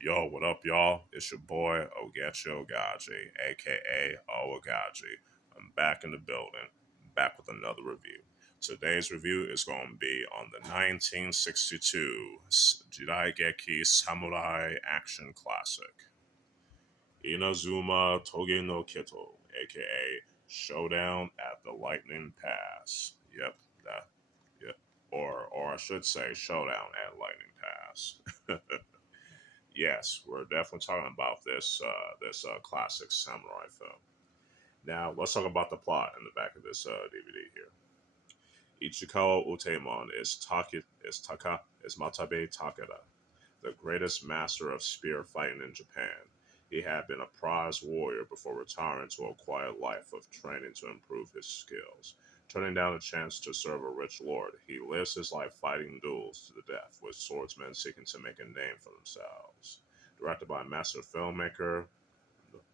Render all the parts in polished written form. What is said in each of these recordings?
Yo, what up, y'all? It's your boy Oaghaji, aka Oaghaji. I'm back in the building, back with another review. Today's review is going to be on the 1962 Jidaigeki Samurai Action Classic, Inazuma Toge no Ketto, aka Showdown at the Lightning Pass. Yep, that. Yep, or I should say Showdown at Lightning Pass. Yes, we're definitely talking about this classic samurai film. Now, let's talk about the plot in the back of this DVD here. Ichikawa Utemon is Matabe Takeda, the greatest master of spear fighting in Japan. He had been a prize warrior before retiring to a quiet life of training to improve his skills. Turning down a chance to serve a rich lord, he lives his life fighting duels to the death with swordsmen seeking to make a name for themselves. Directed by master filmmaker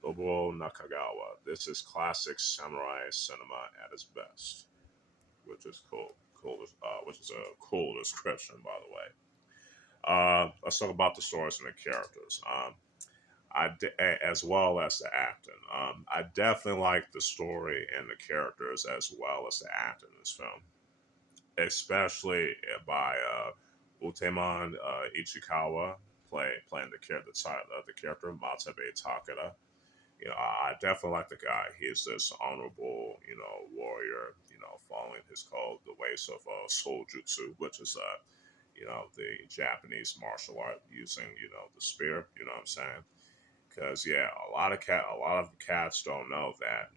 Nobuo Nakagawa, this is classic samurai cinema at its best, which is cool. Which is a cool description, by the way. Let's talk about the stories and the characters. As well as the acting. I definitely like the story and the characters as well as the acting in this film, especially by Uteman Ichikawa playing the character Matabe Takeda. You know, I definitely like the guy. He's this honorable, warrior. Following his code, the ways of soul-jutsu, which is the Japanese martial art using, the spear. You know what I'm saying? Because yeah, a lot of cats don't know that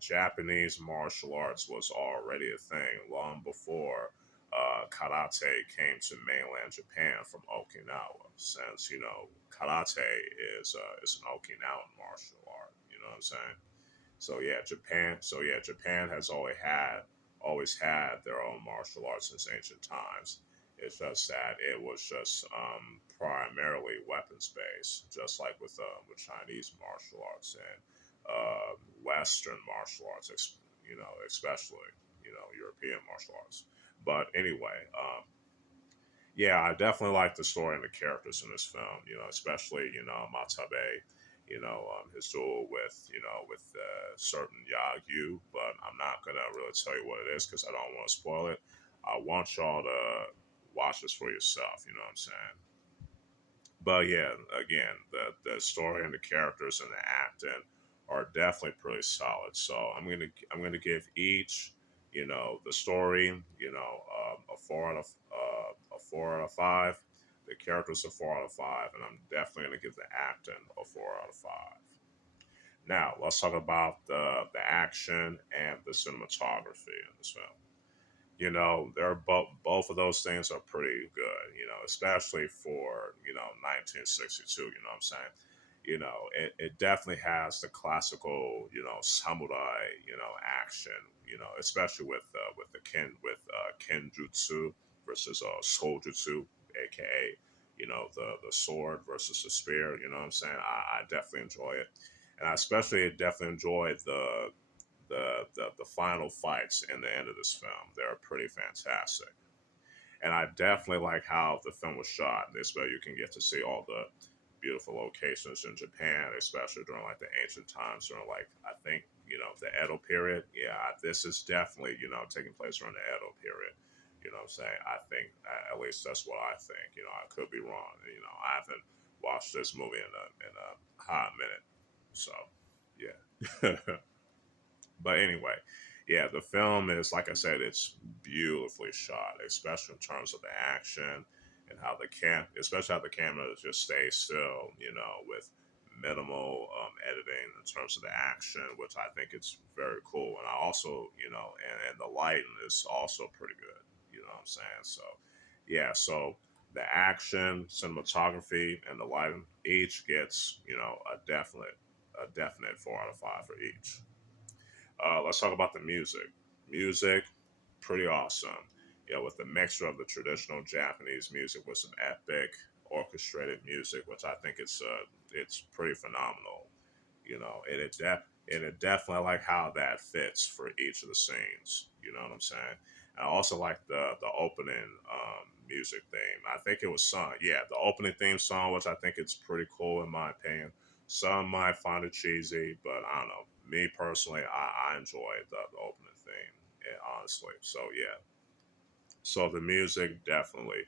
Japanese martial arts was already a thing long before karate came to mainland Japan from Okinawa. Since karate is an Okinawan martial art. You know what I'm saying? Japan has always had their own martial arts since ancient times. It's just that it was just primarily weapons based, just like with Chinese martial arts and Western martial arts, especially European martial arts. But anyway, yeah, I definitely like the story and the characters in this film. Especially Matabe. His duel with certain Yagyu, but I'm not gonna really tell you what it is because I don't want to spoil it. I want y'all to watch this for yourself. You know what I'm saying? But yeah, again, the story and the characters and the acting are definitely pretty solid. So I'm gonna give each, the story, a 4 out of 5. The characters a 4 out of 5, and I'm definitely gonna give the acting a 4 out of 5. Now let's talk about the action and the cinematography in this film. They're both of those things are pretty good. Especially for 1962. You know what I'm saying? It definitely has the classical samurai action. Especially with the kenjutsu versus soljutsu, aka the sword versus the spear. You know what I'm saying? I definitely enjoy it, and I especially definitely enjoy the final fights in the end of this film. They're pretty fantastic. And I definitely like how the film was shot. This way you can get to see all the beautiful locations in Japan, especially during like the ancient times, during like I think, the Edo period. Yeah, this is definitely, taking place during the Edo period. You know what I'm saying? I think at least that's what I think. I could be wrong. I haven't watched this movie in a hot minute. So yeah. But anyway, yeah, the film is like I said, it's beautifully shot, especially in terms of the action and how especially how the camera just stays still, with minimal editing in terms of the action, which I think it's very cool. And I also, and the lighting is also pretty good. You know what I'm saying? So, yeah, so the action, cinematography, and the lighting each gets, a definite 4 out of 5 for each. Let's talk about the music. Music, pretty awesome. With the mixture of the traditional Japanese music with some epic orchestrated music, which I think it's pretty phenomenal. And it definitely like how that fits for each of the scenes. You know what I'm saying? I also like the opening music theme. I think it was sung. Yeah, the opening theme song, which I think it's pretty cool in my opinion. Some might find it cheesy, but I don't know. Me personally, I enjoy the opening theme, honestly. So yeah, so the music definitely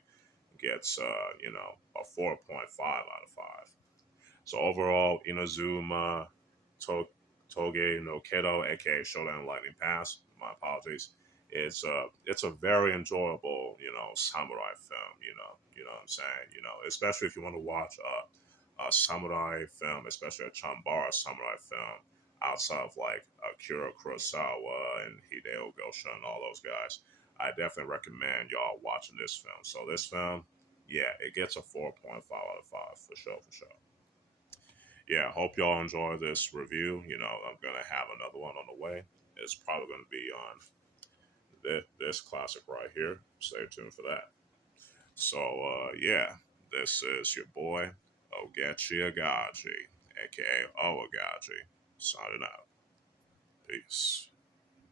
gets a 4.5 out of 5. So overall, Inazuma Toge no Ketto, aka Showdown Lightning Pass. My apologies. It's a very enjoyable samurai film. What I'm saying. Especially if you want to watch a samurai film, especially a Chambara samurai film outside of like Akira Kurosawa and Hideo Gosha and all those guys. I definitely recommend y'all watching this film. So this film, yeah, it gets a 4.5 out of 5 for sure, for sure. Yeah, hope y'all enjoy this review. I'm gonna have another one on the way. It's probably gonna be on this classic right here. Stay tuned for that. So yeah, this is your boy Oaghaji, aka Oaghaji, signing out. Peace.